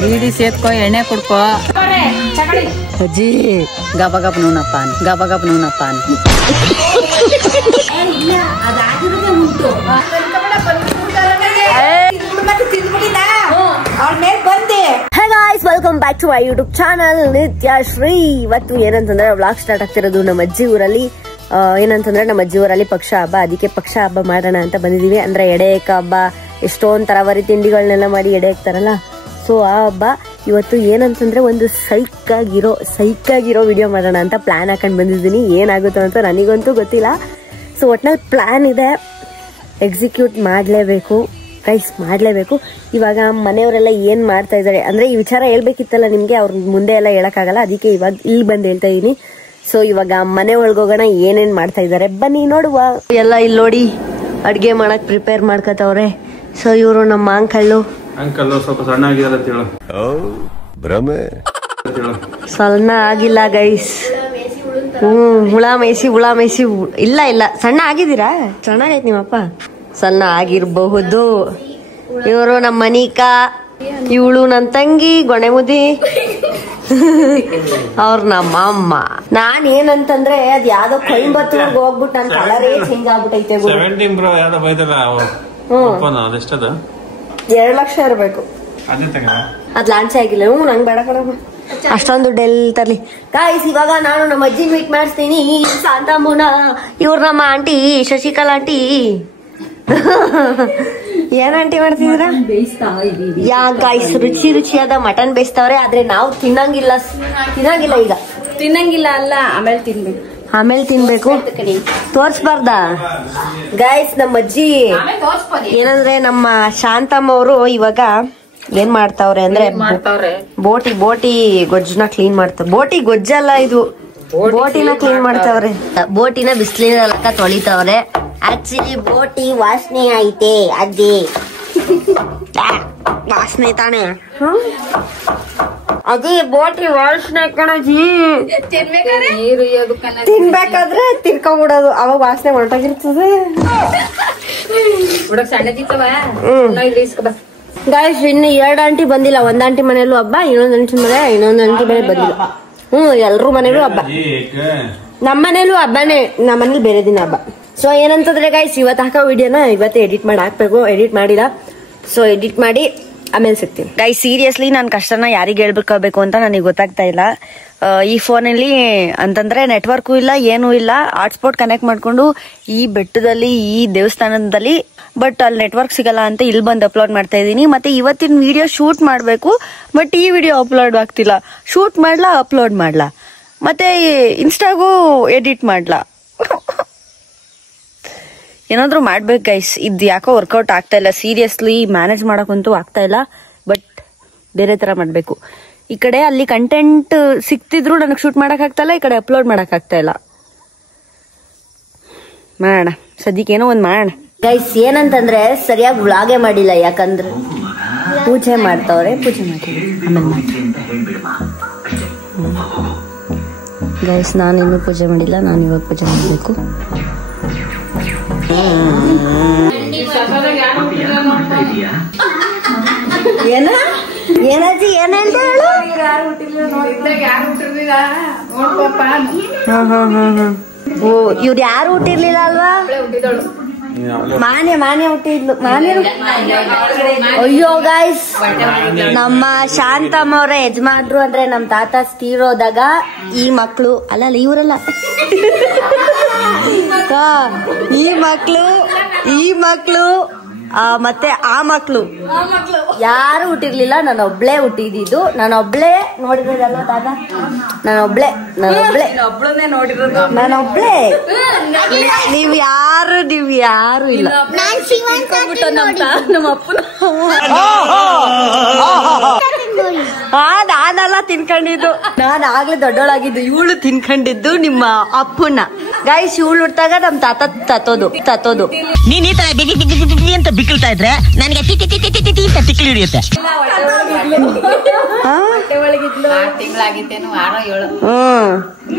ಬೀಡಿ ಸೇತ್ಕೋ ಎಣ್ಣೆ ಕುಡ್ಕೋ ಅಜ್ಜಿ ಗಬ ಗಬ ನೂನಪ್ಪ Hey guys, welcome back to my YouTube channel Nityashree. ಇವತ್ತು ಏನಂತಂದ್ರೆ ವ್ಲಾಗ್ ಸ್ಟಾರ್ಟ್ ಆಗ್ತಿರೋದು ನಮ್ಮ ಅಜ್ಜಿ ಊರಲ್ಲಿ. ಏನಂತಂದ್ರೆ ನಮ್ಮ ಅಜ್ಜಿ ಊರಲ್ಲಿ ಪಕ್ಷ ಹಬ್ಬ, ಅದಕ್ಕೆ ಪಕ್ಷ ಹಬ್ಬ ಮಾಡೋಣ ಅಂತ ಬಂದಿದೀವಿ. ಅಂದ್ರೆ ಎಡೆ ಏಕ ಹಬ್ಬ, ಎಷ್ಟೊಂದ್ ತರವರಿ ತಿಂಡಿಗಳನ್ನೆಲ್ಲ ಮಾಡಿ ಎಡೆ ಹಾಕ್ತಾರಲ್ಲ, ಸೊ ಆ ಹಬ್ಬ. ಇವತ್ತು ಏನಂತಂದ್ರೆ ಒಂದು ಸೈಕ್ ಆಗಿರೋ ವಿಡಿಯೋ ಮಾಡೋಣ ಅಂತ ಪ್ಲಾನ್ ಹಾಕೊಂಡ್ ಬಂದಿದ್ದೀನಿ. ಏನಾಗುತ್ತೋ ಅಂತ ನನಗಂತೂ ಗೊತ್ತಿಲ್ಲ. ಸೊ ಒಟ್ನಲ್ಲಿ ಪ್ಲಾನ್ ಇದೆ, ಎಕ್ಸಿಕ್ಯೂಟ್ ಮಾಡಲೇಬೇಕು ಗೈಸ್, ಮಾಡಲೇಬೇಕು. ಇವಾಗ ಮನೆಯವರೆಲ್ಲ ಏನ್ ಮಾಡ್ತಾ ಇದ್ದಾರೆ ಅಂದ್ರೆ ಈ ವಿಚಾರ ಹೇಳ್ಬೇಕಿತ್ತಲ್ಲ ನಿಮ್ಗೆ, ಅವ್ರ ಮುಂದೆ ಎಲ್ಲ ಹೇಳಕ್ಕಾಗಲ್ಲ, ಅದಕ್ಕೆ ಇವಾಗ ಇಲ್ಲಿ ಬಂದು ಹೇಳ್ತಾ ಇದೀನಿ. ಸೊ ಇವಾಗ ಮನೆ ಒಳಗೋಗೋಣ, ಏನೇನ್ ಮಾಡ್ತಾ ಇದಾರೆ ಬನ್ನಿ ನೋಡುವ. ಎಲ್ಲ ಇಲ್ಲಿ ನೋಡಿ ಅಡ್ಗೆ ಮಾಡಕ್ ಪ್ರಿಪೇರ್ ಮಾಡ್ಕತವ್ರೆ. ಸೊ ಇವರು ನಮ್ಮ ಅಂಕಲ್ಲು ಸ್ವಲ್ಪ ಸಣ್ಣ ಆಗಿದಾರೆ, ಸಣ್ಣ ಆಗಿಲ್ಲ ಗೈಸ್. ಹುಳ ಮೇಸಿ ಇಲ್ಲ ಸಣ್ಣ ಆಗಿದ್ದೀರಾ? ಚೆನ್ನಾಗೈತ್ ನಿಮ್ಮಪ್ಪ, ಸಣ್ಣ ಆಗಿರಬಹುದು. ಇವರು ನಮ್ಮ ಮನಿಕಾ, ಇವಳು ನನ್ನ ತಂಗಿ ಗೊಣೆಮುದಿ, ಅವ್ರ ನಮ್ಮ ಅಮ್ಮ. ನಾನ್ ಏನಂತಂದ್ರೆ ಅದ್ ಯಾವ್ದೋ ಕೊಯಂಬತ್ತೂರ್ಗೆ ಹೋಗ್ಬಿಟ್ಟು ನನ್ ಕಲರೇ ಚೇಂಜ್ ಆಗ್ಬಿಟ್ಟೈತೆ. 2 ಲಕ್ಷ ಇರ್ಬೇಕು, ಅದ್ ಲಾಂಚ್ ಆಗಿಲ್ಲ. ನಂಗೆ ಬೇಡ ಕಣ, ಅಷ್ಟೊಂದು ದುಡ್ಡು ಎಲ್ಲಿ ತರ್ಲಿ. ಗಾಯ್ಸ್ ಇವಾಗ ನಾನು ನಮ್ಮ ಅಜ್ಜಿ ಮೀಟ್ ಮಾಡಿಸ್ತೀನಿ, ಶಾಂತಮ್ಮನ. ಇವ್ರ ನಮ್ಮ ಆಂಟಿ ಶಶಿಕಲಾ ಆಂಟಿ. ಏನ್ ಆಂಟಿ ಮಾಡ್ತಿದ್ದೀರಾ? ಯಾ ಗಾಯ್ಸ್, ರುಚಿಯಾದ ಮಟನ್ ಬೇಯಿಸ್ತಾವ್ರೆ. ಆದ್ರೆ ನಾವು ತಿನ್ನಂಗಿಲ್ಲ ಈಗ. ತಿನ್ನಂಗಿಲ್ಲ ಅಲ್ಲ, ಆಮೇಲೆ ತಿನ್ಬೇಕು. ತೋರ್ಸ್ಬಾರ್ದ ಗಾಯ್ಸ್? ನಮ್ಮ ಅಜ್ಜಿ ಏನಂದ್ರೆ ನಮ್ಮ ಶಾಂತಮ್ಮ ಅವರು ಇವಾಗ ಏನ್ ಮಾಡ್ತಾವ್ರೆ ಅಂದ್ರೆ ಬೋಟಿ ಗೊಜ್ಜನ ಕ್ಲೀನ್ ಮಾಡ್ತಾವ. ಬೋಟಿ ಗೊಜ್ಜಲ್ಲ ಇದು, ಬೋಟಿನ ಕ್ಲೀನ್ ಮಾಡ್ತಾವ್ರೆ. ಬೋಟಿನ ಬಿಸಿಲಿನ ತೊಳಿತಾವ್ರೆ. ಆಕ್ಚುಲಿ ಬೋಟಿ ವಾಸನೆ ಐತೆ ಅಜ್ಜಿ, ವಾಸನೆ ತಾನೆ ಅಜ್ಜಿ, ಬೋಟಿ ವಾಸನೆ ಕಣಜಿ. ತಿನ್ಬೇಕಾದ್ರೆ ತಿನ್ಕೊಂಡ್ಬಿಡೋದು, ಅವಾಗ ವಾಸನೆ ಹೊರಟಾಗಿರ್ತದೆ. ಗಾಯ್ಸ್ ಇನ್ನು 2 ಆಂಟಿ ಬಂದಿಲ್ಲ. 1 ಆಂಟಿ ಮನೇಲೂ ಹಬ್ಬ, ಇನ್ನೊಂದ್ ಆಂಟಿ ಬೇರೆ ಬಂದಿಲ್ಲ. ಎಲ್ರೂ ಮನೇಲೂ ಹಬ್ಬ, ನಮ್ಮ ಮನೇಲೂ ಹಬ್ಬನೇ, ನಮ್ಮ ಮನೇಲಿ ಬೇರೆ ದಿನ ಹಬ್ಬ. ಸೊ ಏನಂತಂದ್ರೆ ಗೈಸ್, ಇವತ್ತು ಹಾಕೋ ವಿಡಿಯೋನ ಇವತ್ತೇ ಎಡಿಟ್ ಮಾಡಿ ಹಾಕ್ಬೇಕು. ಎಡಿಟ್ ಮಾಡಿಲ್ಲ, ಸೊ ಎಡಿಟ್ ಮಾಡಿ ಆಮೇಲೆ ಸಿಗ್ತೀನಿ. ಗೈಸ್ ಸೀರಿಯಸ್ಲಿ ನಾನು ಕಷ್ಟನ ಯಾರಿಗೆ ಹೇಳ್ಬೇಕು ಅಂತ ನನಗೆ ಗೊತ್ತಾಗ್ತಾ ಇಲ್ಲ. ಈ ಫೋನಲ್ಲಿ ಅಂತಂದ್ರೆ ನೆಟ್ವರ್ಕು ಇಲ್ಲ, ಏನೂ ಇಲ್ಲ. ಹಾಟ್ಸ್ಪಾಟ್ ಕನೆಕ್ಟ್ ಮಾಡ್ಕೊಂಡು ಈ ಬೆಟ್ಟದಲ್ಲಿ, ಈ ದೇವಸ್ಥಾನದಲ್ಲಿ, ಬಟ್ ಅಲ್ಲಿ ನೆಟ್ವರ್ಕ್ ಸಿಗಲ್ಲ ಅಂತ ಇಲ್ಲಿ ಬಂದು ಅಪ್ಲೋಡ್ ಮಾಡ್ತಾ ಇದ್ದೀನಿ. ಮತ್ತೆ ಇವತ್ತಿನ ವಿಡಿಯೋ ಶೂಟ್ ಮಾಡ್ಬೇಕು, ಬಟ್ ಈ ವಿಡಿಯೋ ಅಪ್ಲೋಡ್ ಆಗ್ತಿಲ್ಲ. ಶೂಟ್ ಮಾಡ್ಲಾ, ಅಪ್ಲೋಡ್ ಮಾಡ್ಲಾ, ಮತ್ತೆ ಇನ್ಸ್ಟಾಗೂ ಎಡಿಟ್ ಮಾಡ್ಲಾ, ಏನಾದ್ರು ಮಾಡ್ಬೇಕು ಗೈಸ್. ಇದು ಯಾಕೋ ವರ್ಕೌಟ್ ಆಗ್ತಾ ಇಲ್ಲ. ಸೀರಿಯಸ್ಲಿ ಮ್ಯಾನೇಜ್ ಮಾಡಕ್ಕಂತೂ ಆಗ್ತಾ ಇಲ್ಲ, ಬಟ್ ಬೇರೆ ತರ ಮಾಡ್ಬೇಕು. ಈ ಕಡೆ ಅಲ್ಲಿ ಕಂಟೆಂಟ್ ಸಿಕ್ತಿದ್ರು ನನಗೆ ಶೂಟ್ ಮಾಡಕ್ ಆಗ್ತಾ ಇಲ್ಲ, ಈ ಕಡೆ ಅಪ್ಲೋಡ್ ಮಾಡಕ್ ಆಗ್ತಾ ಇಲ್ಲ. ಮಾಡೋಣ ಸದ್ಯಕ್ಕೆ, ಏನೋ ಒಂದ್ ಮಾಡೋಣ ಗೈಸ್. ಏನಂತಂದ್ರೆ ಸರಿಯಾಗಿ ವ್ಲಾಗೇ ಮಾಡಿಲ್ಲ, ಯಾಕಂದ್ರೆ ಪೂಜೆ ಮಾಡ್ತಾವ್ರೆ. ಪೂಜೆ ಮಾಡಿ ಆಮೇಲೆ ಗೈಸ್, ನಾನಿನ್ನೂ ಪೂಜೆ ಮಾಡಿಲ್ಲ, ನಾನು ಇವಾಗ ಪೂಜೆ ಮಾಡಬೇಕು. ಏನಾಜಿ ಏನ್ ಹೇಳ್ತಾ ಹೇಳು? ಓ ಇವ್ರು ಯಾರು ಹುಟ್ಟಿರ್ಲಿಲ್ಲ ಅಲ್ವಾ? ಮಾನೆ ಹುಟ್ಟಿದ್ಲು. ಅಯ್ಯೋ ಗಾಯ್ಸ್, ನಮ್ಮ ಶಾಂತಮ್ಮ ಅವರ ಯಜಮಾನ್ರು ಅಂದ್ರೆ ನಮ್ ತಾತ ತೀರೋದಾಗ ಈ ಮಕ್ಳು ಅಲ್ಲ, ಇವರಲ್ಲ, ಈ ಮಕ್ಳು ಮತ್ತೆ ಆ ಮಕ್ಳು ಯಾರು ಹುಟ್ಟಿರ್ಲಿಲ್ಲ. ನಾನೊಬ್ಳೆ ಹುಟ್ಟಿದ್ದು, ನಾನೊಬ್ಳೆ ನೋಡಿರೋದಲ್ಲ ತಾತ, ನಾನೊಬ್ಳೆ. ನೀವ್ ಯಾರು ಇಲ್ಲ. ನಮ್ಮ ಅಪ್ಪನ ನಾನೆಲ್ಲ ತಿನ್ಕೊಂಡಿದ್ದು, ನಾನ್ ಆಗ್ಲೇ ದೊಡ್ಡೋಳಾಗಿದ್ದು. ಇವಳು ತಿನ್ಕೊಂಡಿದ್ದು ನಿಮ್ಮ ಅಪ್ಪನ. ಗೈಸ್ ಇವಳು ಹುಟ್ಟಾಗ ನಮ್ ತಾತ ತತ್ತೋದು. ನೀನ್ ಈ ತರ ಅಂತ ಬಿಕ್ಕಳ್ತಾ ಇದ್ರೆ ನನಗೆ ತಿಕ್ಲಿ ಹಿಡಿಯುತ್ತೆ.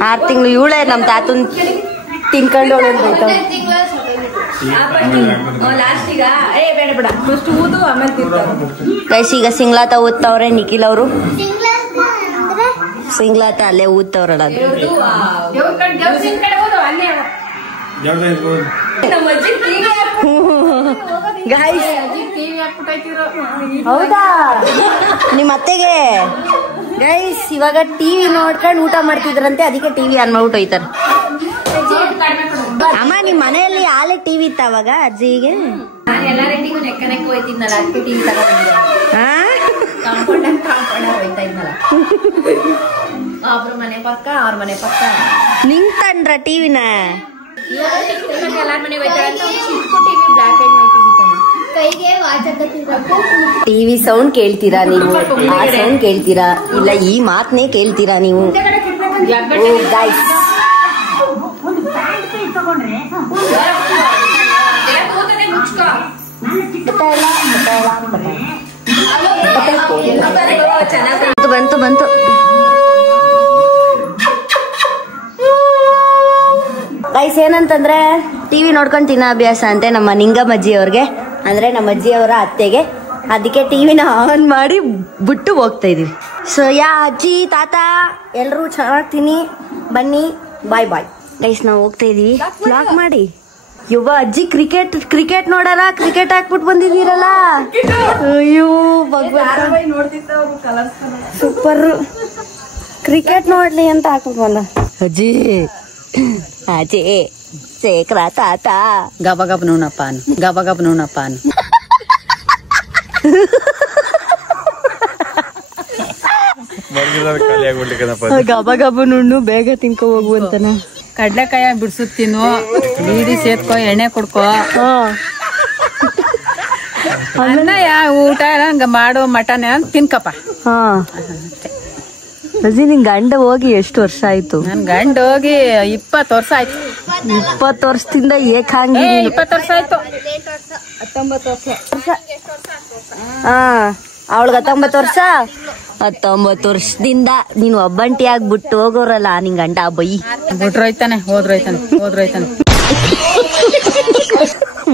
6 ತಿಂಗಳು ಇವಳೇ ನಮ್ ತಾತನ್ ತಿನ್ಕೊಂಡೋಳು ಅಂತ. ಗೈಸ್ ಈಗ ಸಿಂಗ್ಲಾತ ಊದ್ತವ್ರೆ ನಿಖಿಲ್ ಅವರು. ಸಿಂಗ್ಲಾತ ಅಲ್ಲೇ ಊದ್ತವ್ರಲ್ಲ ಅದು. ಗೈಸ್ ಹೌದಾ ನಿಮ್ಮ ಅತ್ತೆಗೆ ಗೈಸ್ ಇವಾಗ ಟಿವಿ ನೋಡ್ಕೊಂಡು ಊಟ ಮಾಡ್ತಿದ್ರಂತೆ, ಅದಕ್ಕೆ ಟಿವಿ ಆನ್ ಮಾಡ್ಬಿಟ್ಟು ಹೋಯ್ತಾರ. ಅಮ್ಮ ನಿಮ್ ಮನೆಯಲ್ಲಿ ಆಲೆ ಟಿವಿ ಇತ್ತ ಅವಾಗ ಅಜ್ಜಿಗೆ? ನಿಂಗ್ ತಂಡ್ರ ಟಿವಿನ? ಟಿವಿ ಸೌಂಡ್ ಕೇಳ್ತೀರಾ ನೀವು? ಆ ಸೌಂಡ್ ಕೇಳ್ತೀರಾ ಇಲ್ಲ ಈ ಮಾತನ್ನೇ ಕೇಳ್ತೀರಾ ನೀವು? ಗೈಸ್ ಬಂತು ಬಂತು. ಗೈಸ್ ಏನಂತಂದ್ರೆ ಟಿವಿ ನೋಡ್ಕೊಂಡು ತಿನ್ನೋ ಅಭ್ಯಾಸ ಅಂತೆ ನಮ್ಮ ನಿಂಗಮ್ಮಜ್ಜಿ ಅವ್ರಿಗೆ, ಅಂದ್ರೆ ನಮ್ಮ ಅಜ್ಜಿ ಅವರ ಅತ್ತೆಗೆ. ಅದಕ್ಕೆ ಟಿವಿನ ಆನ್ ಮಾಡಿ ಬಿಟ್ಟು ಹೋಗ್ತಾ ಇದೀವಿ. ಸೊ ಅಜ್ಜಿ ತಾತ ಎಲ್ರು ಚೆನ್ನಾಗಿ ತಿನ್ನಿ ಬನ್ನಿ, ಬಾಯ್ ಬಾಯ್. ಗೈಸ್ ನಾವು ಹೋಗ್ತಾ ಇದೀವಿ, ಬ್ಲಾಗ್ ಮಾಡಿ. ಯುವ ಅಜ್ಜಿ ಕ್ರಿಕೆಟ್ ನೋಡಲ್ಲ, ಕ್ರಿಕೆಟ್ ಹಾಕ್ಬಿಟ್ಟು ಬಂದಿದ್ದೀರಲ್ಲ. ಅಯ್ಯೋ ಸೂಪರ್, ಕ್ರಿಕೆಟ್ ನೋಡ್ಲಿ ಅಂತ ಹಾಕ್ಬಿಟ್ಟು ಬಂದ. ಅಜ್ಜಿ ಅಜ್ಜಿ ಶೇಖರ ತಾತ ಗಬ ಗಬ ನೂನಪ್ಪಾನು, ಗಬ ಗಬ ನೂನಪ್ಪಾನು. ಗಬ ಗಬ ನುಣ್ಣು ಬೇಗ ತಿನ್ಕೊ ಹೋಗು ಅಂತನ. ಕಡ್ಲೆಕಾಯ ಬಿಡ್ಸುತ್ ತಿನ್ನು, ಬೀಡಿ ಸೇತ್ಕೋ, ಎಣ್ಣೆ ಕುಡ್ಕೋ, ಅನ್ನ ಊಟ ಮಾಡೋ ಮಟನ್ ತಿನ್ಕಪ್ಪ. ಅಜ್ಜಿ ನಿನ್ ಗಂಡ ಹೋಗಿ ಎಷ್ಟು ವರ್ಷ ಆಯ್ತು? ನನ್ ಗಂಡ ಹೋಗಿ 20 ವರ್ಷ ಆಯ್ತು. 20 ವರ್ಷದಿಂದ ಏಕಾಂಗಿ? 20 ವರ್ಷ ಆಯ್ತು. 19 ವರ್ಷ. ಅವಳಿಗೆ 19 ವರ್ಷ. 19 ವರ್ಷದಿಂದ ನೀನು ಒಬ್ಬಂಟಿ ಆಗ್ಬಿಟ್ಟು ಹೋಗೋರಲ್ಲ ನಿನ್ ಗಂಡ ಬೈ ಬಿಟ್ರೋಯ್ತಾನೆ, ಹೋದ್ರೋಯ್ತಾನೆ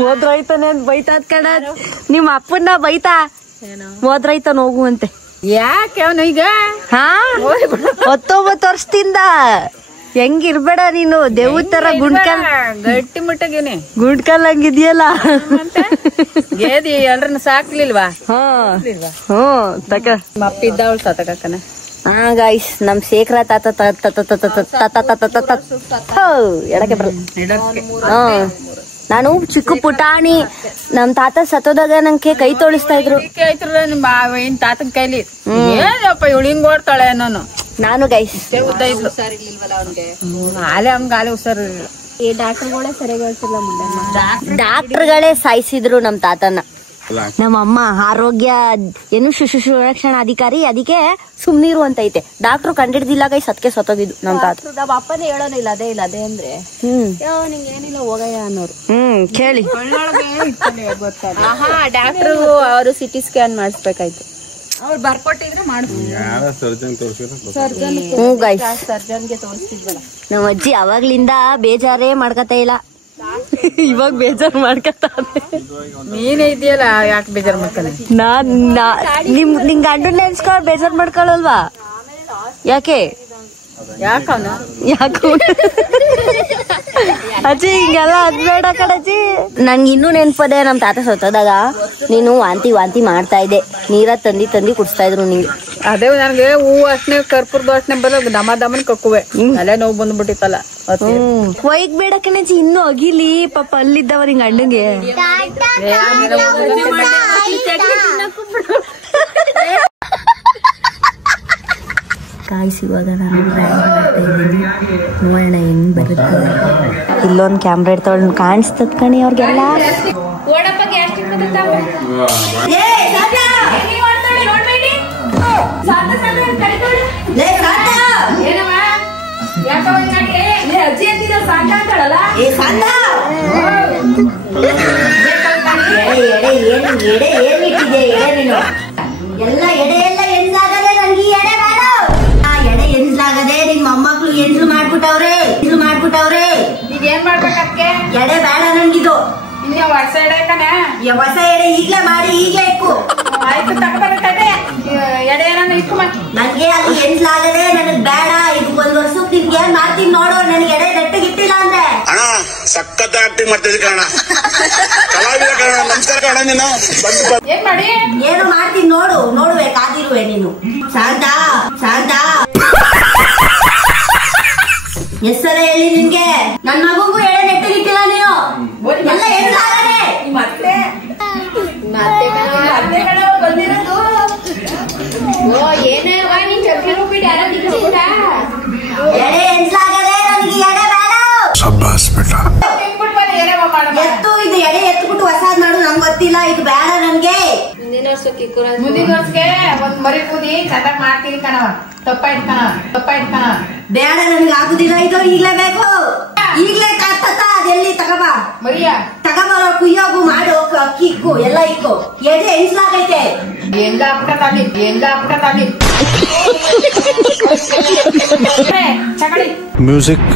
ಹೋದ್ರೋಯ್ತಾನೆ ಅಂತ ಬೈತಾದ್ ಕಣ. ನಿಮ್ಮ ಅಪ್ಪನ್ನ ಬೈತಾ ಹೋದ್ರೈತಾನ ಹೋಗುವಂತೆ. ಯಾಕೆ ಅವನು ಈಗ 19 ವರ್ಷದಿಂದ ಹೆಂಗಿರ್ಬೇಡ ನೀನು, ದೇವ್ರ ತರ ಗುಂಡ್ಕಲ್ ಗಟ್ಟಿ ಮುಟ್ಟಗೇನೆ ಗುಂಡ್ಕಲ್ ಹಂಗಿದ್ಯಲ್ಲ. ಗೇದಿ ಎಲ್ರನ್ನ ಸಾಕ್ಲಿಲ್ವಾ? ತಕ ಅಪ್ಪ ಇದ್ದವಳು ಸತಕನ. ಗೈಸ್ ನಮ್ ಶೇಖರ ತಾತ ಎಡಕ್ಕೆ ಬರಲ್ಲ. ನಾನು ಚಿಕ್ಕ ಪುಟಾಣಿ, ನಮ್ ತಾತ ಸತ್ತೋದಾಗ ನಂಗೆ ಕೈ ತೋಳಿಸ್ತಾ ಇದ್ರು. ನಿಮ್ಮ ತಾತನ ಕೈಲಿ ಏನಪ್ಪ ಇವಳು ಹಿಂಗ್ ಓಡ್ತಾಳೆ ಅನ್ನೋನು. ನಾನು ಗೈಸ್ ಉದ್ದ ಇದ್ಲು, ಆಲೆ ಹಂಗ ಆಲೆ ಹುಷಾರಿರ್ಲಿಲ್ಲ. ಡಾಕ್ಟರ್ಗಳೇ ಸಾಯಿಸಿದ್ರು ನಮ್ ತಾತನ. ನಮ್ಮ ಅಮ್ಮ ಆರೋಗ್ಯ ಏನು ಸುರಕ್ಷಣಾ ಅಧಿಕಾರಿ, ಅದಕ್ಕೆ ಸುಮ್ನೀರು ಅಂತ ಐತೆ. ಡಾಕ್ಟರ್ ಕಂಡಿಡ್ದಿಲ್ಲ ಗೈಸ್, ಅದಕ್ಕೆ ಸತ್ತೋಗಿದ್ದು ನಮ್ ತಾತ. ನಮ್ಮ ಅಪ್ಪನೇ ಹೇಳೋನು ಇಲ್ಲ ಅದೇ ಅಂದ್ರೆ ನಿಂಗೆ ಏನಿಲ್ಲ ಹೋಗಯ್ಯ ಅನ್ನೋರು. ಕೇಳಿ ಡಾಕ್ಟರ್ ಅವರು ಸಿಟಿ ಸ್ಕ್ಯಾನ್ ಮಾಡಿಸ್ಬೇಕಾಯ್ತು. ಅವ್ರು ಬರ್ಕೊಟ್ಟಿದ್ರೆ ಸರ್ಜನ್ಗೆ ತೋರಿಸ್ತಿದ್ವಲ್ಲ. ನಮ್ಮ ಅಜ್ಜಿ ಅವಾಗ್ಲಿಂದ ಬೇಜಾರೇ ಮಾಡ್ಕತಾ ಇಲ್ಲ, ಇವಾಗ ಬೇಜಾರ್ ಮಾಡ್ಕತ. ನೀನೇ ಇದೆಯಲ್ಲ, ಯಾಕೆ ಬೇಜಾರ್ ಮಾಡ್ತಾನೆ? ನಿಂಗ್ ಗಂಡು ನೆನ್ಸ್ಕೊಂಡ್ ಬೇಜಾರ್ ಮಾಡ್ಕೊಳಲ್ವಾ? ಯಾಕೆ ಅಜ್ಜಿ ಹಿಂಗೆಲ್ಲ ಅದ್ಬೇಡ ಕಡಜ್ಜಿ. ನನ್ಗೆ ಇನ್ನೂ ನೆನ್ಪದೆ, ನಮ್ ತಾತ ಸತ್ತೋದಾಗ ನೀನು ವಾಂತಿ ಮಾಡ್ತಾ ಇದ್ದೆ, ನೀರ ತಂದಿ ಕುಡಿಸ್ತಾ ಇದ್ರು ನಿಂಗೆ. ಅದೇ ನನ್ಗೆ ಹೂವು ಅಷ್ಟನೇ ಕರ್ಪೂರದ ಅಷ್ಟನೇ ಬರೋ ದಮನ್ ಕಕ್ಕುವೆ, ಅಲ್ಲೇ ನೋವು ಬಂದ್ಬಿಟ್ಟಿತ್ತಲ್ಲ. ವೈಗ್ ಬೇಡ ಕಣಜ್ಜಿ, ಇನ್ನೂ ಅಗಿಲಿ ಪಾಪ ಅಲ್ಲಿದ್ದವ ನಿಂಗ ಅಣ್ಣಗೆ. ಕಾಯ್ಸ್ ಇವಾಗ ನಾನು ಮಾಡ್ತಾ ಇದ್ದೀನಿ, ನೋಡೋಣ ಹೆಂಗ್ ಬರುತ್ತೆ. ಇಲ್ಲೊಂದು ಕ್ಯಾಮ್ರಾ ಇಡ್ತಾವಳು, ಕಾಣಿಸ್ತದ ಕಣಿ ಅವ್ರಿಗೆಲ್ಲ. ಎಡೆ ಏನಿಟ್ಟಿದೆ ಎಡೆ ನೀನು ಎಲ್ಲ ಎಡೆ ಎಲ್ಲ ಎನ್ಸಾಗದೆ ನನ್ಗೆ ಎಡೆ ಬೇಡ. ಎಡೆ ಎನ್ಸಾಗದೆ ನಿಮ್ ಮೊಮ್ಮಕ್ಳು ಎಂಟ್ಲು ಮಾಡ್ಬಿಟ್ಟವ್ರೆ. ನೀವ್ ಏನ್ ಮಾಡ್ಬೇಕಕ್ಕೆ? ಎಡೆ ಬೇಡ ನನ್ಗಿದು. ಹೊಸ ಎಡೆ ಕಣ ಹೊಸ ಎಡೆ ಈಗ್ಲೇ ಮಾಡಿ ಈಗ್ಲೇ ಇಕ್ಕು. ಆಯ್ತು ತಗೊಬರ್ಕಡೆ ಎಡೆ ಏನಾನ ಇಕ್ಕು ನನ್ಗೆ ಅದು ಎಂಟ್ಲಾಗದೆ ನನಗ್ ಬೇಡ. ಇದು 1 ವರ್ಷಕ್ಕೆ ನಿನ್ಗೆ ಮಾಡ್ತೀನಿ ನೋಡು. ನನಗೆ ಎಡೆ ನೆಟ್ಟಿಗಿಟ್ಟಿಲ್ಲ ಅಂದ್ರೆ ಅಣ್ಣ ಸಖತ್ ಆಕ್ಟಿಂಗ್ ಮಾಡ್ತಿದ್ದೆ ಕಣ. ಕಲಾವಿದ ಕಣ. ನಮಸ್ಕಾರ ಕಣ. ನೀನು ಏನ್ ಮಾಡಿ ಏನು ಮಾಡ್ತೀನಿ ನೋಡು. ನೋಡುವೆ ಕಾದಿರುವೆ ನೀನು. ಶಾಂತ ಶಾಂತ ಎಷ್ಟರ ಹೇಳಿ ನಿನ್ಗೆ? ನನ್ನ ಮಗುಗೂ ಎಡೆ ನೆಟ್ಟಿಗಿಟ್ಟಿಲ್ಲ ನೀನು. ಎಲ್ಲ ಎಂಟ್ಲಾಗದೆ ಮತ್ತೆ ಬಂದಿರೋದು. ಓ ಏನೇ ನೀನ್ ಚರ್ಚೆ ಹೋಗ್ಬಿಟ್ಟು ಯಾರ ಎಡೆ ಎಂಟ್ಲಾಗದೆ. ನನಗೆ ಎಡೆ ಬೇಡ. ಎತ್ತು ಇದು ಎಡೆ ಎತ್ಬಿಟ್ಟು ಹೊಸಾದ್ ಮಾಡು. ನಂಗೆ ಗೊತ್ತಿಲ್ಲ. ಇದು ಬೇಡ ನನ್ಗೆ. ಮುಂದಿನ ವರ್ಷಕ್ಕೆ ಮುಂದಿನ ವರ್ಷಕ್ಕೆ ಒಂದ್ ಮರಿ ಕೂದಿ ಚೆನ್ನಾಗ್ ಮಾಡ್ತೀನಿ ಕಣವ. ತಪ್ಪಾಯ್ತು ಕಣವ. ಬೇಡ ನನಗೆ ಆಗುದಿಲ್ಲ. ಇದು ಈಗ್ಲೇ ಬೇಕು. ಈಗ್ಲೇ ಕಾಸ್ತತ್ತ. ಅದೆಲ್ಲಿ ತಗಬಾ ಮರಿಯ ತಗಬಾರ. ಕುಯ್ಯೋಗು ಮಾಡು. ಅಕ್ಕಿ ಇಕ್ಕು. ಎಲ್ಲ ಇಕ್ಕು. ಎಡೆ ಎಂಟ್ಲಾಗೈತೆ. ಎಲ್ಲ ಅಪ್ಕ ತಾಲಿ ಚಕಡಿ ಮ್ಯೂಸಿಕ್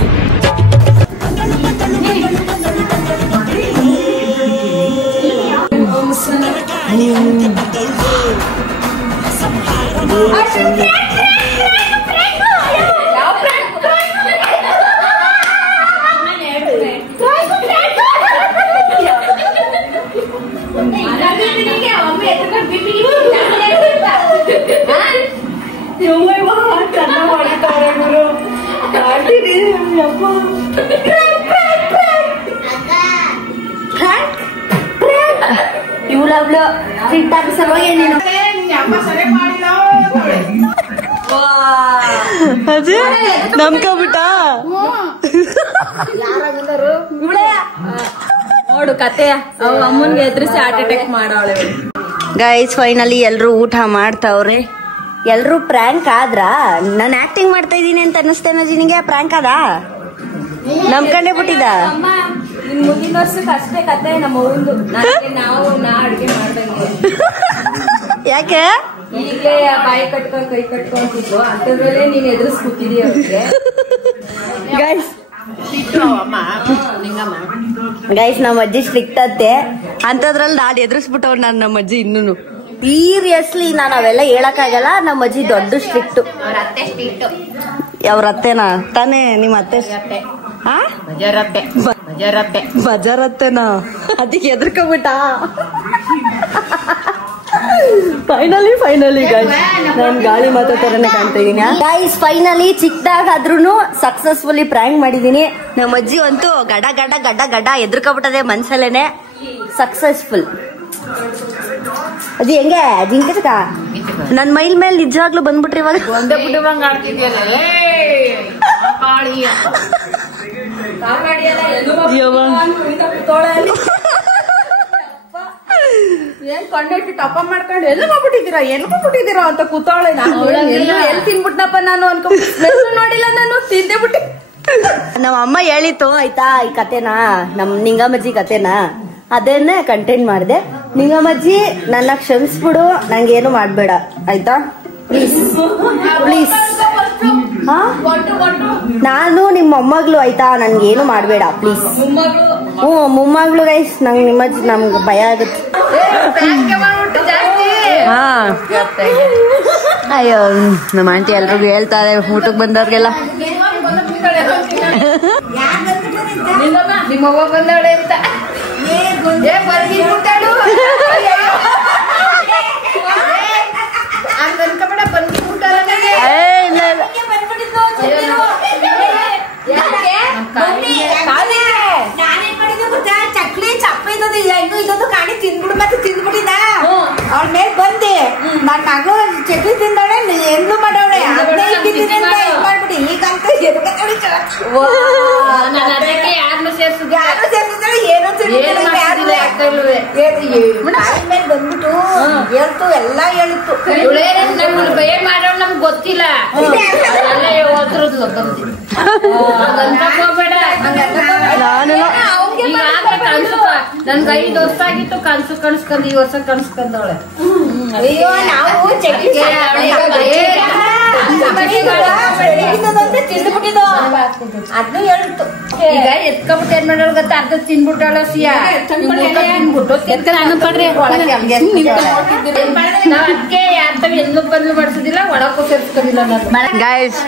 ಇವಳವ್ಳು ಸಿಟ್ಟಾಗಿ ಸಲುವಾಗಿ ನೀನು ಅದೇ ನಮ್ಕೊಬಿಟ್ಟ ನೋಡು ಕತೆ ಅಮ್ಮನ್ಗೆ ಎದುರಿಸಿ ಹಾರ್ಟ್ ಅಟ್ಯಾಕ್ ಮಾಡೋಳೆ. ಗೈಸ್ ಫೈನಲಿ ಎಲ್ರು ಊಟ ಮಾಡ್ತಾವ್ರೆ. ಎಲ್ರು ಪ್ರ್ಯಾಂಕ್ ಆದ್ರ? ನಾನು ಆಕ್ಟಿಂಗ್ ಮಾಡ್ತಾ ಇದೀನಿ ಅಂತ ಅನ್ನಿಸ್ತೇನೆ ನಿನಗೆ? ಪ್ರ್ಯಾಂಕ್ ಅದ? ನಂಬ್ಕೊಂಡೇ ಬಿಟ್ಟಿದ? ಇನ್ ಮುಂದಿನ ವರ್ಷಕ್ಕೆ ಅಷ್ಟೇ ಕತೆ ನಮ್ಮ ಒಂದು ನಾವು ಅಡ್ಗೆ ಮಾಡ್ದಂಗೆ. ಯಾಕೆ ಈಗಲೇ ಬಾಯಿ ಕಟ್ಕೊಂಡ್ ಕೈ ಕಟ್ಕೊಂತಿದ್ರು ಅಂತದ್ರಲ್ಲೇ ನೀನ್ ಎದುರಿಸ್ ಕೂತಿದೀಯ ಅವ್ರಿಗೆ. ಗೈಸ್ ನಮ್ಮ ಅಜ್ಜಿ ಸ್ಟ್ರಿಕ್ಟ್ ಅತ್ತೆ ಅಂತದ್ರಲ್ಲಿ ನಾನು ಎದುರಿಸ್ಬಿಟ್ಟವ್ರು. ನಮ್ಮ ಅಜ್ಜಿ ಇನ್ನೂನು ಸೀರಿಯಸ್ಲಿ ನಾನು ಅವೆಲ್ಲ ಹೇಳಕ್ಕಾಗಲ್ಲ. ನಮ್ಮ ಅಜ್ಜಿ ದೊಡ್ಡ ಸ್ಟ್ರಿಕ್ಟ್. ಅವ್ರ ಅತ್ತೆನಾ ತಾನೇ? ನಿಮ್ಮ ಅತ್ತೆ ಬಜಾರತ್ತೆನಾ? ಅದಕ್ಕೆ ಎದ್ರಕೊಂಬಿಟ್ಟ. ಫೈನಲಿ ಗೈಸ್ ನಾನು ಗಾಳಿ ಮಾತಾ ತರನೇ ಕಾಣ್ತಾ ಇದೀನಿ. ಗೈಸ್ ಫೈನಲಿ ಚಿಕ್ಕದಾಗಾದ್ರೂ ಸಕ್ಸಸ್ಫುಲಿ ಪ್ರ್ಯಾಂಕ್ ಮಾಡಿದೀನಿ. ನಮ್ಮ ಅಜ್ಜಿ ಅಂತೂ ಗಡ ಗಡ ಗಡ ಗಡ ಎದ್ರಕೊಂಬಿಟ್ಟದೆ ಮನ್ಸಲ್ಲೇನೆ. ಸಕ್ಸಸ್ಫುಲ್. ಅಜ್ಜಿ ಹೆಂಗೆ ಜಿಂಕಚಕ ನನ್ ಮೈಲ್ ಮೇಲೆ ನಿಜವಾಗ್ಲೂ ಬಂದ್ಬಿಟ್ರಿ ಇವಾಗ. ಒಂದೇ ಬಿಟ್ಟುವಂಗ ಆಡ್ತಿದ್ಯಲ್ಲ ಏನ್ ಕೊಂಡೈತಿ ಟಪ್ಪ ಮಾಡ್ಕೊಂಡು ಎಲ್ಲಿ ಹೋಗ್ಬಿಟ್ಟಿದ್ದೀರಾ ಅಂತ ಕೂತಾಳೆ. ನಾನು ಎಲ್ಲಿ ತಿನ್ಬಿಟ್ನಪ್ಪ ನಾನು ಅನ್ಕೊಂಡ್ ನೋಡಿಲ್ಲ. ನಾನು ತಿಂದೆ ಬಿಟ್ಟಿ. ನಮ್ಮ ಅಮ್ಮ ಹೇಳಿತ್ತು ಆಯ್ತಾ ಈ ಕತೆನಾ, ನಮ್ ನಿಂಗಮ್ಮಜ್ಜಿ ಕತೆನಾ, ಅದನ್ನೇ ಕಂಟೆಂಟ್ ಮಾಡಿದೆ. ನಿಂಗಮ್ಮಜ್ಜಿ ನನ್ನ ಕ್ಷಮಿಸ್ಬಿಡು, ನಂಗೇನು ಮಾಡ್ಬೇಡ ಆಯ್ತಾ ಪ್ಲೀಸ್. ನಾನು ನಿಮ್ಮ ಮೊಮ್ಮಗಳು ಆಯ್ತಾ, ನನ್ಗೇನು ಮಾಡ್ಬೇಡ ಪ್ಲೀಸ್. ಮೊಮ್ಮಗಳು ಗೈಸ್. ನಂಗೆ ನಿಮ್ಮಜ್ಜಿ ನಮ್ಗೆ ಭಯ ಆಗುತ್ತೆ. ಅಯ್ಯೋ ನಮ್ಮ ಆಂಟಿ ಎಲ್ರಿಗೂ ಹೇಳ್ತಾರೆ ಊಟಕ್ಕೆ ಬಂದವ್ರಿಗೆಲ್ಲ. ನಿಮ್ಮವ್ವ ಬಂದವಳೆ ಅಂತ ಅನ್ಕಬೇಡ ಬಂದ್ಬಿಟ್ಟಾರ. ಚಕ್ಲಿ ಚಪ್ಪೆ ಇದೊಂದು ಕಾಣಿ ತಿಂದ್ಬಿಡು ಮತ್ತೆ ತಿಂದ್ಬಿಟ್ಟಿದ್ದ. ಅವಳ ಮೇಲೆ ಬಂದೆ ನನ್ನ ಮಗಳು ಚಕ್ಲಿ ತಿಂದವಳೆ ಎಂದು ಮಾಡವಳೆ ಮಾಡ್ಬಿಟ್ಟು ಈಗಂತ ಯಾರನ್ನು ಸೇರ್ಸಿದ್ರೆ ಏನೋ ಮೇಲೆ ಬಂದ್ಬಿಟ್ಟು ಹೇಳ್ತು ಎಲ್ಲ ಹೇಳಿತ್ತು. ಭಯ ಮಾಡೋಣ ನಮ್ಗೆ ಗೊತ್ತಿಲ್ಲ. ನನ್ಗೆ 5 ವರ್ಷ ಆಗಿತ್ತು ಕನ್ಸು ಕನ್ಸ್ಕೊಂಡ್ ಈ ವರ್ಷ ಕನ್ಸ್ಕೊಂಡವಳೆ. ಅಯ್ಯೋ ನಾವು ತಿಂದ್ಬಿಟ್ಟಿದ್ದು ಅದನ್ನು ಹೇಳಿತ್ತು. ಈಗ ಎತ್ಕೊಬಿಟ್ಟು ಏನ್ ಮಾಡೋಳು ಗೊತ್ತಾ ಅರ್ಧ ತಿನ್ಬಿಟ್ಟಾಳ ಸಿಯಾ ತಿನ್ಬಿಟ್ಟು ನಾವ್ ಅದಕ್ಕೆ ಯಾರ್ತವ ಎಲ್ಲೂ ಬದಲು ಮಾಡ್ಸೋದಿಲ್ಲ ಒಳಕ್ಕೂ ಸೇರ್ಸ್ಕೋದಿಲ್ಲ ಗೈಸ್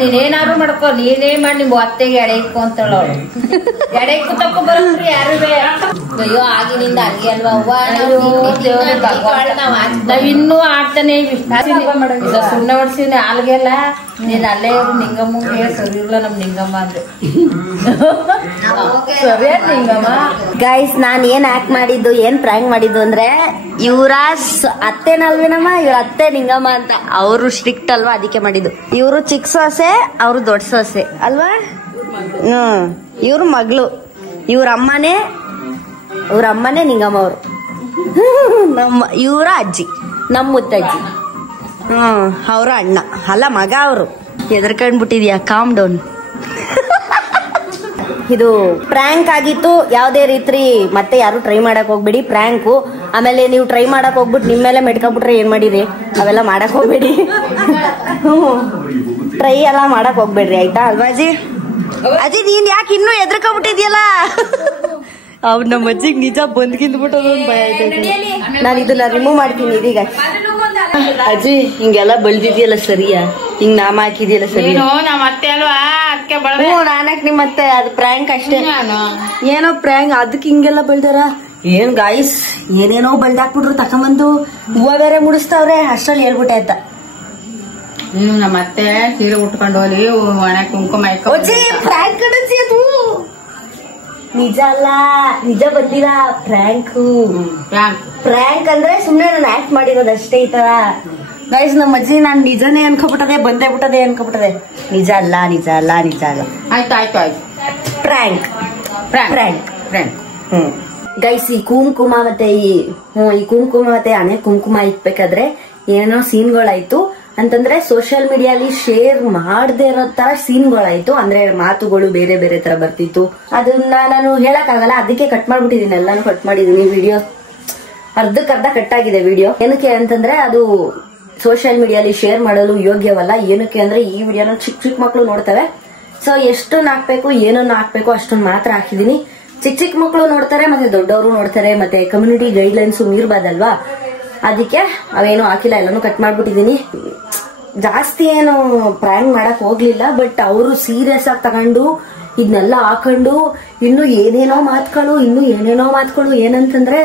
ನೀನೇನಾದ್ರು ಮಾಡ್ಕೊ ನೀನೇ ಮಾಡಿ ನಿಮ್ ಅತ್ತೆಗೆ ಎಡೆ ಇಕ್ಕು ಅಂತೇಳ ಅವಳು ಎಡೆ ಇಕ್ಕು ತಕ್ಕೊ ಬರೋದ್ರಿ ಯಾರು ಅಯ್ಯೋ ಆಗಿನಿಂದ ಹಂಗೆ ಅಲ್ವಾ ಅವ್ವ ನಾವ್ ಇನ್ನೂ ಆಡ್ತಾನೆ ಸುಣ್ಣ ಹೊಡ್ಸಿನಿ ಹಾಲ್ಗೆಲ್ಲ ನೀನ್ ಅಲ್ಲೇ ನಿಂಗಮ್ಮಗೆ ಸರಿ ಇಲ್ಲ ನಮ್ ನಿಂಗಮ್ಮ ಅಂದ್ರೆ ಸರಿಯಾ ನಿಂಗಮ್ಮ. ಗೈಸ್ ನಾನ್ ಏನ್ ಆಕ್ಟ್ ಮಾಡಿದ್ದು ಏನ್ ಪ್ರಾಂಕ್ ಮಾಡಿದ್ದು ಅಂದ್ರೆ ಇವ್ರ ಅತ್ತೆನಲ್ವೇನಮ್ಮ ಇವ್ರ ಅತ್ತೆ ನಿಂಗಮ್ಮ ಅಂತ ಅವರು ಸ್ಟ್ರಿಕ್ಟ್ ಅಲ್ವಾ ಅದಕ್ಕೆ ಮಾಡಿದ್ದು. ಇವ್ರು ಚಿಕ್ಕ ಸೊಸೆ ಅವ್ರು ದೊಡ್ಡ ಸೊಸೆ ಅಲ್ವಾ. ಇವ್ರ ಮಗಳು ಇವ್ರ ಅಮ್ಮನೇ ನಿಂಗಮ್ಮ ಅವರು. ಇವ್ರ ಅಜ್ಜಿ ನಮ್ಮ ಮುತ್ತಜ್ಜಿ. ಅವ್ರ ಅಣ್ಣ ಅಲ್ಲ ಮಗ ಅವರು. ಎದರ್ಕೊಂಡ್ಬಿಟ್ಟಿದ್ಯಾ ಕಾಮ್ ಡೌನ್. ಇದು ಪ್ರ್ಯಾಂಕ್ ಆಗಿತ್ತು. ಯಾವ್ದೇ ರೀತಿ ಮತ್ತೆ ಯಾರು ಟ್ರೈ ಮಾಡಕ್ ಹೋಗ್ಬೇಡಿ ಪ್ರ್ಯಾಂಕು. ಆಮೇಲೆ ನೀವು ಟ್ರೈ ಮಾಡಕ್ ಹೋಗ್ಬಿಟ್ಟು ನಿಮ್ ಮೇಲೆ ಮೆಟ್ಕೊಬಿಟ್ರೆ ಏನ್ ಮಾಡಿರಿ ಅವೆಲ್ಲ ಮಾಡಕ್ ಹೋಗ್ಬೇಡಿ. ಟ್ರೈ ಎಲ್ಲ ಮಾಡಕ್ ಹೋಗ್ಬೇಡ್ರಿ ಆಯ್ತಾ ಅಲ್ವಾ ಅಜ್ಜಿ. ಅಜ್ಜಿ ನೀನ್ ಯಾಕೆ ಇನ್ನೂ ಎದ್ರಕೊಂಡ್ಬಿಟ್ಟಿದ್ಯಲ್ಲ. ಅವ್ರು ನಮ್ಮ ಅಜ್ಜಿಗೆ ನಿಜ ಬಂದ್ಕಿಂದ್ಬಿಟ್ಟೋದು ಭಯ ಆಯ್ತೈತೆ. ನಾನು ಇದನ್ನ ರಿಮೂವ್ ಮಾಡ್ತೀನಿ ಇದೀಗ. ಅಜ್ಜಿ ಹಿಂಗೆಲ್ಲ ಬೆಳ್ದಿದ್ಯಲ್ಲ ಸರಿಯಾ ಹಿಂಗ್ ನಾಮ ಹಾಕಿದ್ಯಲ್ಲ ಸರಿ. ನಮ್ಮ ಅತ್ತೆ ಅಲ್ವಾ ಅದಕ್ಕೆ ನಾನಕ್ ನಿಮ್ಮತ್ತೆ ಅದು ಪ್ರ್ಯಾಂಕ್ ಅಷ್ಟೇ. ಏನೋ ಪ್ರ್ಯಾಂಕ್ ಅದಕ್ಕೆ ಹಿಂಗೆಲ್ಲ ಬೆಳ್ದಾರ. ಏನ್ ಗಾಯ್ಸ್ ಏನೇನೋ ಬೆಳ್ದಾಕ್ಬಿಟ್ರು ತಕೊಂಬಂದು ಹೂವ ಬೇರೆ ಮುಡಿಸ್ತಾವ್ರೆ. ಅಷ್ಟ್ರಲ್ಲಿ ಹೇಳ್ಬಿಟ್ಟೆ ಅಂತ. ನಮ್ಮ ಅತ್ತೆ ಸೀರೆ ಉಟ್ಕೊಂಡು ಹೋಗಿ ಒಣ ಕುಂಕುಮ ಪ್ರ್ಯಾಂಕ್ ಅದು ನಿಜ ಅಲ್ಲ. ನಿಜ ಬಂದಿಲ್ಲ ಪ್ರ್ಯಾಂಕು. ಪ್ರ್ಯಾಂಕ್ ಅಂದ್ರೆ ಸುಮ್ನೆ ನಾನು ಆಕ್ಟ್ ಮಾಡಿರೋದು ಅಷ್ಟೇ ಈ ತರ. ಗೈಸ್ ನಮ್ಮ ಅಜ್ಜಿ ನಾನ್ ನಿಜನೇ ಅನ್ಕೋಬಿಟ್ಟದೆ ಬಂದೇ ಬಿಟ್ಟದೆ ಅನ್ಕೋಬಿಟ್ಟದೆ. ನಿಜ ಅಲ್ಲ ನಿಜ ಅಲ್ಲ ನಿಜ ಅಲ್ಲ. ಆಯ್ತು ಆಯ್ತು ಆಯ್ತು ಪ್ರ್ಯಾಂಕ್ ಪ್ರ್ಯಾಂಕ್ ಪ್ರ್ಯಾಂಕ್. ಗೈಸ್ ಈ ಕುಂಕುಮ ಮತ್ತೆ ಈ ಕುಂಕುಮ ಮತ್ತೆ ಹಣೆ ಕುಂಕುಮ ಇಕ್ಬೇಕಾದ್ರೆ ಏನೋ ಸೀನ್ಗಳಾಯ್ತು ಅಂತಂದ್ರೆ ಸೋಷಿಯಲ್ ಮೀಡಿಯಾಲಿ ಶೇರ್ ಮಾಡದೇ ಇರೋ ತರ ಸೀನ್ಗಳಾಯ್ತು. ಅಂದ್ರೆ ಮಾತುಗಳು ಬೇರೆ ಬೇರೆ ತರ ಬರ್ತಿತ್ತು. ಅದನ್ನ ನಾನು ಹೇಳಕ್ ಆಗಲ್ಲ ಅದಕ್ಕೆ ಕಟ್ ಮಾಡ್ಬಿಟ್ಟಿದೀನಿ. ಎಲ್ಲಾನು ಕಟ್ ಮಾಡಿದೀನಿ. ವಿಡಿಯೋ ಅರ್ಧಕ್ಕರ್ಧ ಕಟ್ ಆಗಿದೆ ವಿಡಿಯೋ. ಏನಕ್ಕೆ ಅಂತಂದ್ರೆ ಅದು ಸೋಷಿಯಲ್ ಮೀಡಿಯಾಲಿ ಶೇರ್ ಮಾಡಲು ಯೋಗ್ಯವಲ್ಲ. ಏನಕ್ಕೆ ಅಂದ್ರೆ ಈ ವಿಡಿಯೋನ ಚಿಕ್ಕ ಚಿಕ್ಕ ಮಕ್ಳು ನೋಡ್ತವೆ. ಸೊ ಎಷ್ಟನ್ನ ಹಾಕ್ಬೇಕು ಏನನ್ನ ಹಾಕ್ಬೇಕು ಅಷ್ಟನ್ನ ಮಾತ್ರ ಹಾಕಿದೀನಿ. ಚಿಕ್ಕ ಚಿಕ್ಕ ಮಕ್ಳು ನೋಡ್ತಾರೆ ಮತ್ತೆ ದೊಡ್ಡವರು ನೋಡ್ತಾರೆ. ಮತ್ತೆ ಕಮ್ಯುನಿಟಿ ಗೈಡ್ ಲೈನ್ಸ್ ಮೀರ್ಬಾರ್ದಲ್ವಾ ಅದಕ್ಕೆ ಅವೇನು ಹಾಕಿಲ್ಲ. ಎಲ್ಲಾನು ಕಟ್ ಮಾಡ್ಬಿಟ್ಟಿದೀನಿ. ಜಾಸ್ತಿ ಏನು ಪ್ರ್ಯಾಂಕ್ ಮಾಡಕ್ ಹೋಗ್ಲಿಲ್ಲ. ಬಟ್ ಅವರು ಸೀರಿಯಸ್ ಆಗಿ ತಗೊಂಡು ಇದನ್ನೆಲ್ಲ ಹಾಕೊಂಡು ಇನ್ನು ಏನೇನೋ ಮಾತುಗಳು ಏನಂತಂದ್ರೆ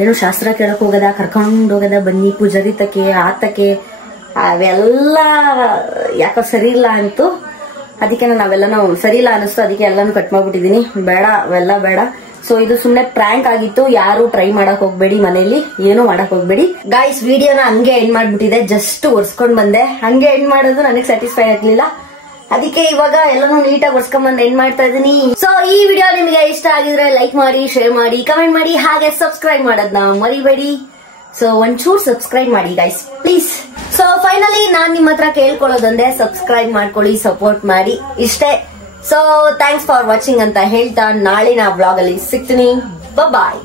ಏನೋ ಶಾಸ್ತ್ರ ಕೇಳಕ್ ಹೋಗದ ಕರ್ಕೊಂಡ್ ಹೋಗದ ಬನ್ನಿ ಪೂಜಾರಿ ತಕ್ಕೆ ಆತಕ್ಕೆ ಅವೆಲ್ಲ ಯಾಕೋ ಸರಿ ಇಲ್ಲ ಅಂತು. ಅದಕ್ಕೆ ನಾವೆಲ್ಲನೂ ಸರಿ ಇಲ್ಲ ಅನಿಸ್ತು. ಅದಕ್ಕೆ ಎಲ್ಲಾನು ಕಟ್ ಮಾಡ್ಬಿಟ್ಟಿದೀನಿ. ಬೇಡ ಅವೆಲ್ಲ ಬೇಡ. ಸೊ ಇದು ಸುಮ್ನೆ ಪ್ರ್ಯಾಂಕ್ ಆಗಿತ್ತು. ಯಾರು ಟ್ರೈ ಮಾಡಕ್ ಹೋಗ್ಬೇಡಿ ಮನೇಲಿ ಏನು ಮಾಡಕ್ ಹೋಗ್ಬೇಡಿ. ಗಾಯ್ಸ್ ವಿಡಿಯೋನ ಹಂಗೆ ಎಂಡ್ ಮಾಡ್ಬಿಟ್ಟಿದೆ. ಜಸ್ಟ್ ಒರ್ಸ್ಕೊಂಡ್ ಬಂದೆ. ಹಂಗೆ ಎಂಡ್ ಮಾಡೋದು ನನಗೆ ಸ್ಯಾಟಿಸ್ಫೈ ಆಗ್ಲಿಲ್ಲ. ಅದಕ್ಕೆ ಇವಾಗ ಎಲ್ಲಾನು ನೀಟಾಗಿ ಒರ್ಸ್ಕೊಂಡ್ ಬಂದು ಎಂಡ್ ಮಾಡ್ತಾ ಇದೀನಿ. ಸೊ ಈ ವಿಡಿಯೋ ನಿಮಗೆ ಇಷ್ಟ ಆಗಿದ್ರೆ ಲೈಕ್ ಮಾಡಿ, ಶೇರ್ ಮಾಡಿ, ಕಮೆಂಟ್ ಮಾಡಿ, ಹಾಗೆ ಸಬ್ಸ್ಕ್ರೈಬ್ ಮಾಡೋದನ್ನ ಮರಿಬೇಡಿ. ಸೊ ಒಂಚೂರು ಸಬ್ಸ್ಕ್ರೈಬ್ ಮಾಡಿ ಗೈಸ್ ಪ್ಲೀಸ್. ಸೊ ಫೈನಲಿ ನಾನ್ ನಿಮ್ಮ ಹತ್ರ ಕೇಳ್ಕೊಳ್ಳೋದೊಂದೇ, ಸಬ್ಸ್ಕ್ರೈಬ್ ಮಾಡ್ಕೊಳ್ಳಿ, ಸಪೋರ್ಟ್ ಮಾಡಿ ಇಷ್ಟೇ. ಸೊ ಥ್ಯಾಂಕ್ಸ್ ಫಾರ್ ವಾಚಿಂಗ್ ಅಂತ ಹೇಳ್ತಾ ನಾಳಿನ ವ್ಲಾಗ್ ಅಲ್ಲಿ ಸಿಗ್ತೀನಿ. ಬಾಯ್.